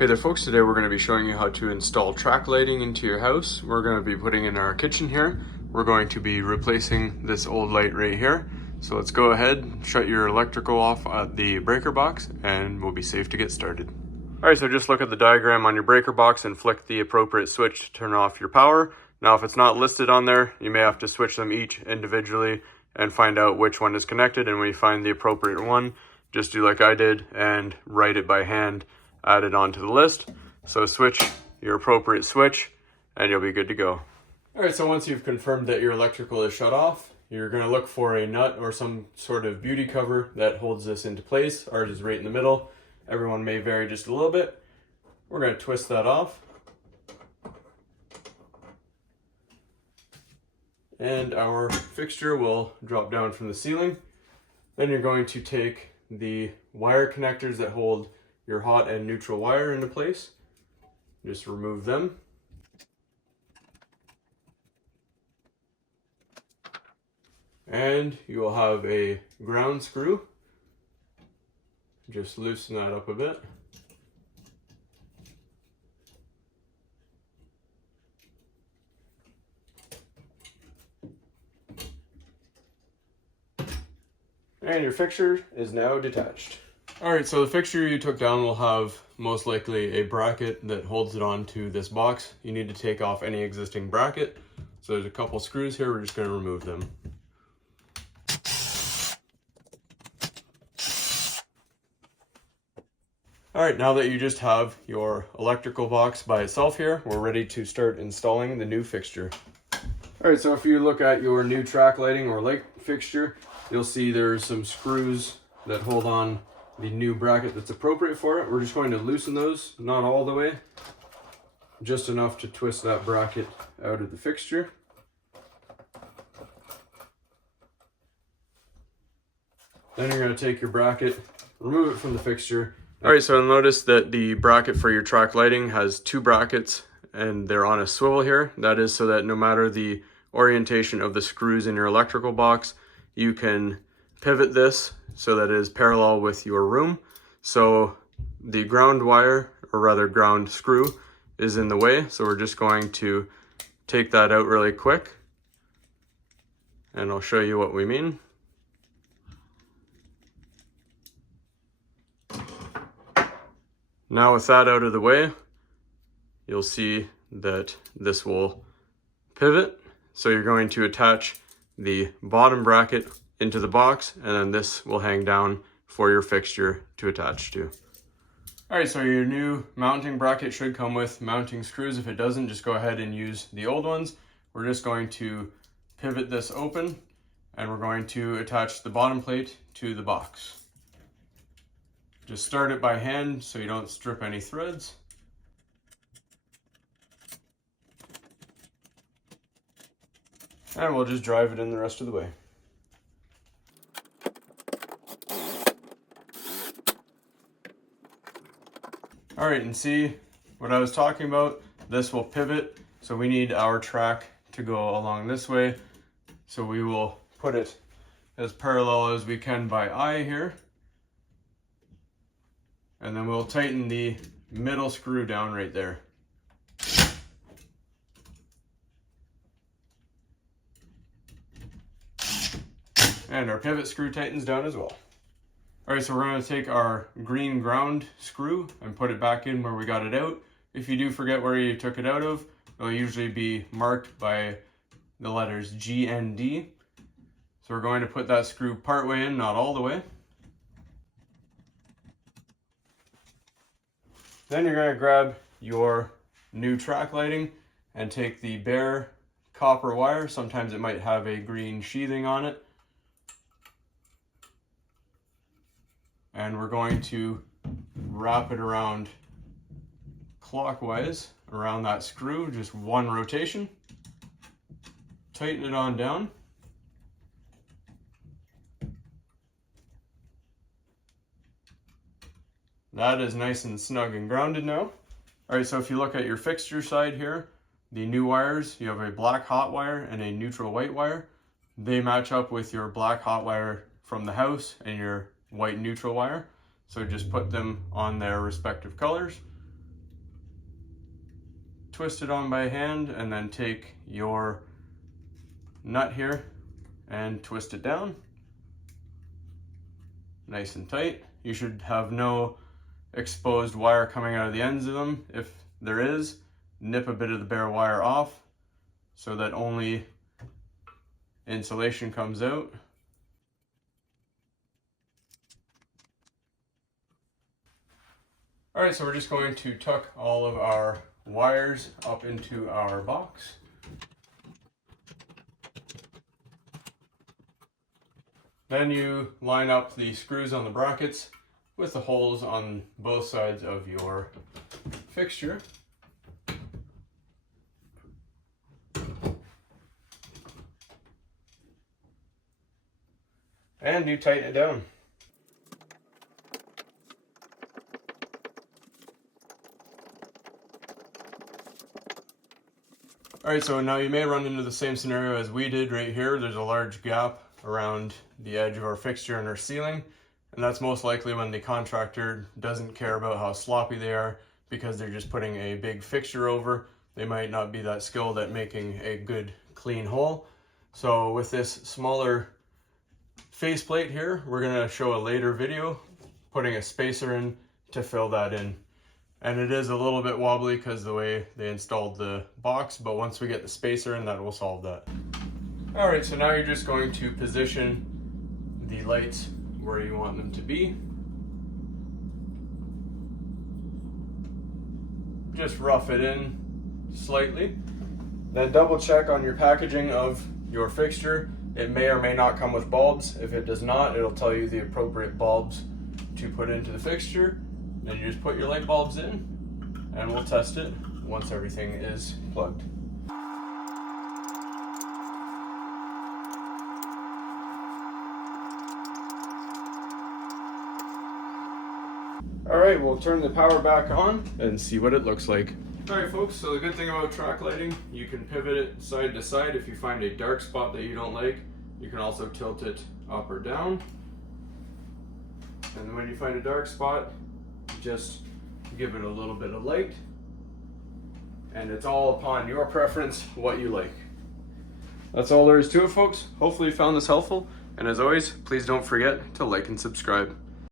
Hey there folks, today we're going to be showing you how to install track lighting into your house. We're going to be putting in our kitchen here. We're going to be replacing this old light right here. So let's go ahead, shut your electrical off at the breaker box, and we'll be safe to get started. Alright, so just look at the diagram on your breaker box and flick the appropriate switch to turn off your power. Now if it's not listed on there, you may have to switch them each individually and find out which one is connected, and when you find the appropriate one, just do like I did and write it by hand, add it onto the list. So switch your appropriate switch and you'll be good to go. All right, so once you've confirmed that your electrical is shut off, you're going to look for a nut or some sort of beauty cover that holds this into place. Ours is right in the middle. Everyone may vary just a little bit. We're going to twist that off. And our fixture will drop down from the ceiling. Then you're going to take the wire connectors that hold your hot and neutral wire into place. Just remove them. And you will have a ground screw. Just loosen that up a bit. And your fixture is now detached. Alright, so the fixture you took down will have most likely a bracket that holds it onto this box. You need to take off any existing bracket. So there's a couple screws here, we're just going to remove them. Alright, now that you just have your electrical box by itself here, we're ready to start installing the new fixture. Alright, so if you look at your new track lighting or light fixture, you'll see there's some screws that hold on the new bracket that's appropriate for it. We're just going to loosen those, not all the way, just enough to twist that bracket out of the fixture. Then you're going to take your bracket, remove it from the fixture. Alright, so notice that the bracket for your track lighting has two brackets and they're on a swivel here. That is so that no matter the orientation of the screws in your electrical box, you can pivot this so that it is parallel with your room. So the ground wire, or rather ground screw, is in the way. So we're just going to take that out really quick. And I'll show you what we mean. Now with that out of the way, you'll see that this will pivot. So you're going to attach the bottom bracket into the box, and then this will hang down for your fixture to attach to. Alright, so your new mounting bracket should come with mounting screws. If it doesn't, just go ahead and use the old ones. We're just going to pivot this open, and we're going to attach the bottom plate to the box. Just start it by hand so you don't strip any threads. And we'll just drive it in the rest of the way. Alright, and see what I was talking about? This will pivot, so we need our track to go along this way. So we will put it as parallel as we can by eye here. And then we'll tighten the middle screw down right there. And our pivot screw tightens down as well. Alright, so we're going to take our green ground screw and put it back in where we got it out. If you do forget where you took it out of, it'll usually be marked by the letters G and D. So we're going to put that screw part way in, not all the way. Then you're going to grab your new track lighting and take the bare copper wire. Sometimes it might have a green sheathing on it. And we're going to wrap it around clockwise around that screw, just one rotation. Tighten it on down. That is nice and snug and grounded now. Alright, so if you look at your fixture side here, the new wires, you have a black hot wire and a neutral white wire. They match up with your black hot wire from the house and your white neutral wire. So just put them on their respective colors. twist it on by hand and then take your nut here and twist it down. Nice and tight. You should have no exposed wire coming out of the ends of them. If there is, nip a bit of the bare wire off so that only insulation comes out. All right, so we're just going to tuck all of our wires up into our box. Then you line up the screws on the brackets with the holes on both sides of your fixture. And you tighten it down. All right, so now you may run into the same scenario as we did right here. There's a large gap around the edge of our fixture and our ceiling, and that's most likely when the contractor doesn't care about how sloppy they are because they're just putting a big fixture over. They might not be that skilled at making a good clean hole. So with this smaller faceplate here, we're going to show a later video putting a spacer in to fill that in. And it is a little bit wobbly because the way they installed the box, but once we get the spacer in, that will solve that. All right, so now you're just going to position the lights where you want them to be. Just rough it in slightly. Then double check on your packaging of your fixture. It may or may not come with bulbs. If it does not, it'll tell you the appropriate bulbs to put into the fixture. Then you just put your light bulbs in and we'll test it once everything is plugged. All right, we'll turn the power back on and see what it looks like. All right, folks, so the good thing about track lighting, you can pivot it side to side. If you find a dark spot that you don't like, you can also tilt it up or down. And when you find a dark spot, just give it a little bit of light. And it's all upon your preference, what you like. That's all there is to it, folks. Hopefully you found this helpful. And as always, please don't forget to like and subscribe.